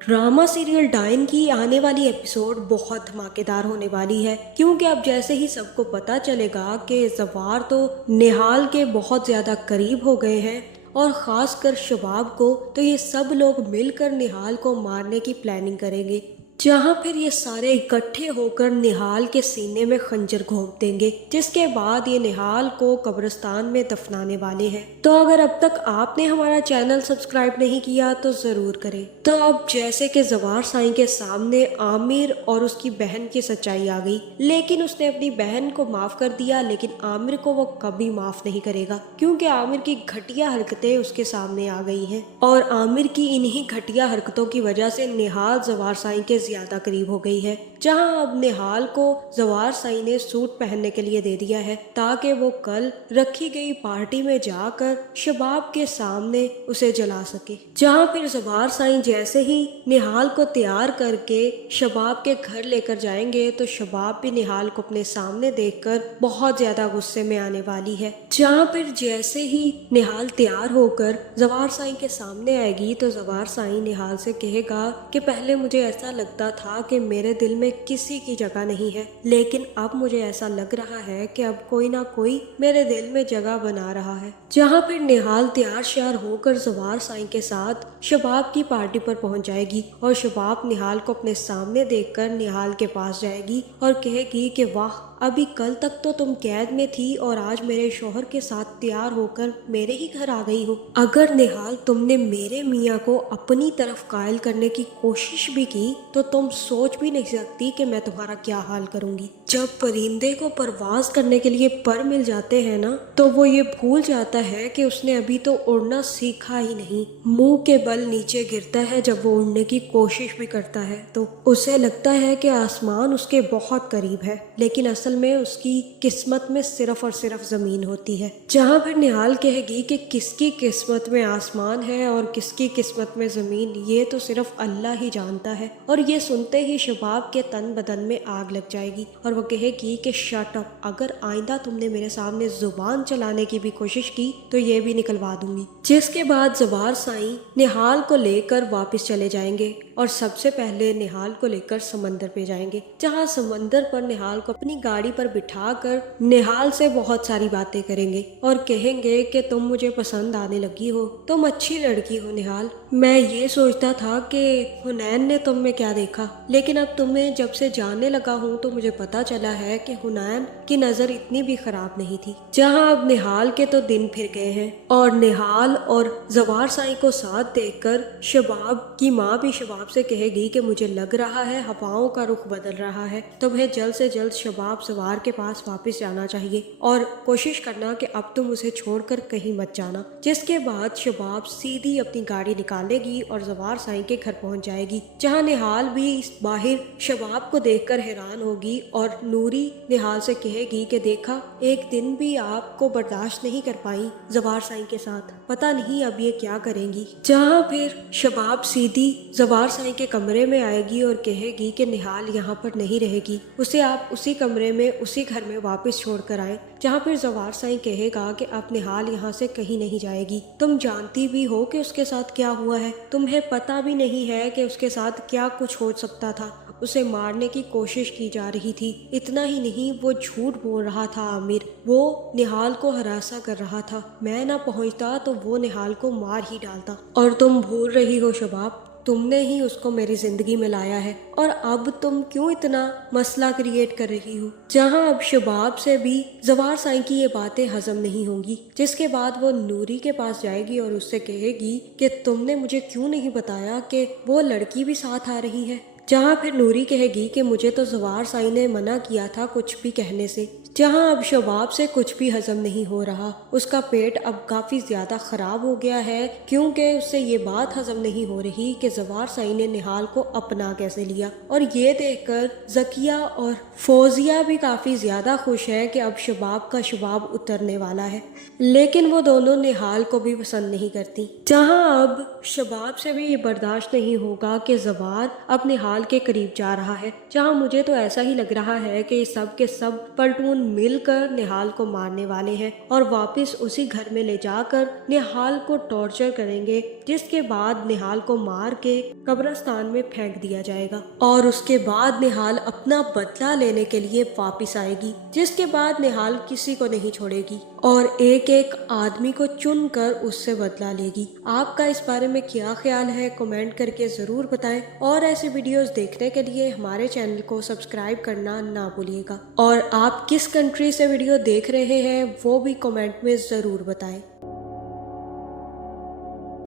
Drama serial dine की आने वाली एपिसोड बहुत धमाकेदार होने वाली है, क्योंकि अब जैसे ही सबको पता चलेगा कि जवार तो निहाल के बहुत ज़्यादा करीब हो गए हैं और ख़ासकर शबाब को, तो ये सब लोग मिलकर निहाल को मारने की प्लानिंग करेंगे। जहाँ फिर ये सारे इकट्ठे होकर निहाल के सीने में खंजर घोंप देंगे, जिसके बाद ये निहाल को कब्रिस्तान में दफनाने वाले हैं। तो अगर अब तक आपने हमारा चैनल सब्सक्राइब नहीं किया तो ज़रूर करें। तो अब जैसे कि जवार साईं के सामने आमिर और उसकी बहन की सच्चाई आ गई, लेकिन उसने अपनी बहन को माफ़ कर दिया, लेकिन आमिर को वो कभी माफ़ नहीं करेगा, क्योंकि आमिर की घटिया हरकतें उसके सामने आ गई हैं और आमिर की इन्हीं घटिया हरकतों की वजह से निहाल जवार साईं के ज्यादा करीब हो गई है। जहां अब निहाल को जवार साईं ने सूट पहनने के लिए दे दिया है, ताकि वो कल रखी गई पार्टी में जाकर शबाब के सामने उसे जला सके। जहां फिर जवार साईं जैसे ही निहाल को तैयार करके शबाब के घर लेकर जाएंगे, तो शबाब भी निहाल को अपने सामने देखकर बहुत ज्यादा गुस्से में आने वाली है। जहां फिर जैसे ही निहाल तैयार होकर जवार साईं के सामने आएगी, तो जवार साईं निहाल से कहेगा कि पहले मुझे ऐसा लगता था कि मेरे दिल में किसी की जगह नहीं है, लेकिन अब मुझे ऐसा लग रहा है कि अब कोई ना कोई मेरे दिल में जगह बना रहा है। जहाँ फिर निहाल तैयार श्यार होकर जवार साईं के साथ शबाब की पार्टी पर पहुंच जाएगी और शबाब निहाल को अपने सामने देखकर निहाल के पास जाएगी और कहेगी कि वाह, अभी कल तक तो तुम कैद में थी और आज मेरे शोहर के साथ तैयार होकर मेरे ही घर आ गई हो। अगर निहाल तुमने मेरे मियाँ को अपनी तरफ कायल करने की कोशिश भी की, तो तुम सोच भी नहीं सकती कि मैं तुम्हारा क्या हाल करूंगी। जब परिंदे को परवाज करने के लिए पर मिल जाते हैं ना, तो वो ये भूल जाता है कि उसने अभी तो उड़ना सीखा ही नहीं। मुंह के बल नीचे गिरता है जब वो उड़ने की कोशिश भी करता है, तो उसे लगता है कि आसमान उसके बहुत करीब है, लेकिन असल में उसकी किस्मत में सिर्फ और सिर्फ जमीन होती है। जहाँ फिर निहाल कहेगी कि किसकी किस्मत में आसमान है और किसकी किस्मत में जमीन, ये तो सिर्फ अल्लाह ही जानता है। और ये सुनते ही शबाब के तन बदन में आग लग जाएगी और वो कहेगी कि शट अप, अगर आइंदा तुमने मेरे सामने जुबान चलाने की भी कोशिश की तो ये भी निकलवा दूंगी। जिसके बाद जवार साईं निहाल को लेकर वापस चले जाएंगे और सबसे पहले निहाल को लेकर समंदर पे जाएंगे, जहाँ समंदर पर निहाल को अपनी गाड़ी पर बिठाकर निहाल से बहुत सारी बातें करेंगे और कहेंगे कि तुम मुझे पसंद आने लगी हो, तुम अच्छी लड़की हो निहाल। मैं ये सोचता था कि हुनैन ने तुम में क्या देखा, लेकिन अब तुम्हें जब से जानने लगा हूँ तो मुझे पता चला है कि हुनैन की नज़र इतनी भी खराब नहीं थी। जहाँ अब निहाल के तो दिन फिर गए हैं और निहाल और जवार साईं को साथ देखकर शबाब की माँ भी शबाब से कहेगी कि मुझे लग रहा है हवाओं का रुख बदल रहा है, तुम्हें जल्द से जल्द शबाब जवार के पास वापस जाना चाहिए और कोशिश करना कि अब तुम उसे छोड़कर कहीं मत जाना। जिसके बाद शबाब सीधी अपनी गाड़ी निकालेगी और जवार साईं के घर पहुंच जाएगी, जहां निहाल भी बाहर शबाब को देखकर हैरान होगी और नूरी निहाल से कहेगी कि देखा, एक दिन भी आपको बर्दाश्त नहीं कर पाई जवार साईं के साथ, पता नहीं अब ये क्या करेंगी। जहां फिर शबाब सीधी जवार साईं के कमरे में आएगी और कहेगी कि निहाल यहाँ पर नहीं रहेगी, उसे आप उसी कमरे में उसी घर में वापस छोड़ कर आए। जहाँ फिर जवार साईं कहेगा कि अब निहाल यहाँ से कहीं नहीं जाएगी, तुम जानती भी हो कि उसके साथ क्या हुआ है, तुम्हें पता भी नहीं है कि उसके साथ क्या कुछ हो सकता था, उसे मारने की कोशिश की जा रही थी। इतना ही नहीं, वो झूठ बोल रहा था आमिर, वो निहाल को हरासा कर रहा था, मैं ना पहुंचता तो वो निहाल को मार ही डालता। और तुम भूल रही हो शबाब, तुमने ही उसको मेरी जिंदगी में लाया है और अब तुम क्यों इतना मसला क्रिएट कर रही हो। जहां अब शबाब से भी जवार साईं की ये बातें हजम नहीं होंगी, जिसके बाद वो नूरी के पास जाएगी और उससे कहेगी कि तुमने मुझे क्यों नहीं बताया कि वो लड़की भी साथ आ रही है। जहाँ फिर नूरी कहेगी कि मुझे तो जवार साईं ने मना किया था कुछ भी कहने से। जहाँ अब शबाब से कुछ भी हजम नहीं हो रहा, उसका पेट अब काफ़ी ज़्यादा ख़राब हो गया है, क्योंकि उससे ये बात हजम नहीं हो रही कि जवार साईं ने निहाल को अपना कैसे लिया। और ये देखकर ज़किया और फौजिया भी काफ़ी ज़्यादा खुश है कि अब शबाब का शबाब उतरने वाला है, लेकिन वो दोनों निहाल को भी पसंद नहीं करती। जहाँ अब शबाब से भी ये बर्दाश्त नहीं होगा कि जवार अब निहाल निहाल के करीब जा रहा है, जहां मुझे तो ऐसा ही लग रहा है कि सब के सब पलटून मिलकर निहाल को मारने वाले हैं और वापस उसी घर में ले जाकर निहाल को टॉर्चर करेंगे, जिसके बाद निहाल को मार के कब्रिस्तान में फेंक दिया जाएगा और उसके बाद निहाल अपना बदला लेने के लिए वापस आएगी, जिसके बाद निहाल किसी को नहीं छोड़ेगी और एक एक आदमी को चुनकर उससे बदला लेगी। आपका इस बारे में क्या ख्याल है, कमेंट करके ज़रूर बताएं और ऐसे वीडियोस देखने के लिए हमारे चैनल को सब्सक्राइब करना ना भूलिएगा। और आप किस कंट्री से वीडियो देख रहे हैं वो भी कमेंट में ज़रूर बताएं।